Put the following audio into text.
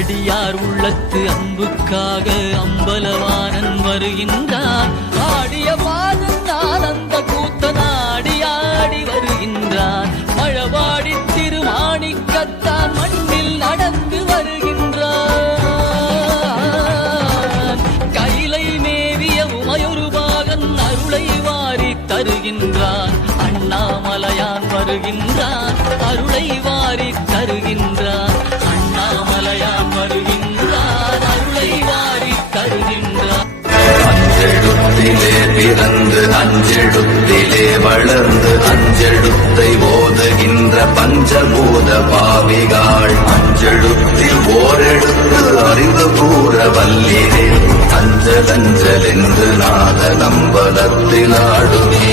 அடியார் உள்ளத்து அன்புக்காக அம்பலவானன் வருகின்றான். ஆடிய பாதன் ஆனந்த கூத்தனாடி ஆடி வருகின்றான். மழவாடி திருமாணிக்கத்தான் மண்ணில் நடந்து வருகின்றான். கைலை மேவிய உமையொரு பாகன் அருளை வாரி தருகின்றான். அண்ணாமலையான் வருகின்றான், அருளை வாரி தருகின்றான். அண்ணாமலையான் வருகின்றான், அருளை வாரி தருகின்றான். அஞ்செழுத்திலே பிறந்து அஞ்செழுத்திலே வளர்ந்து அஞ்செழுத்தை ஓதுகின்ற பஞ்சபூத பாவிகாள் அஞ்செழுத்தில் ஓரெழுத்து அறிந்து கூற வல்லினே. அஞ்சல் அஞ்சல் என்று நாத நம்பலத்தில் ஆடுமே.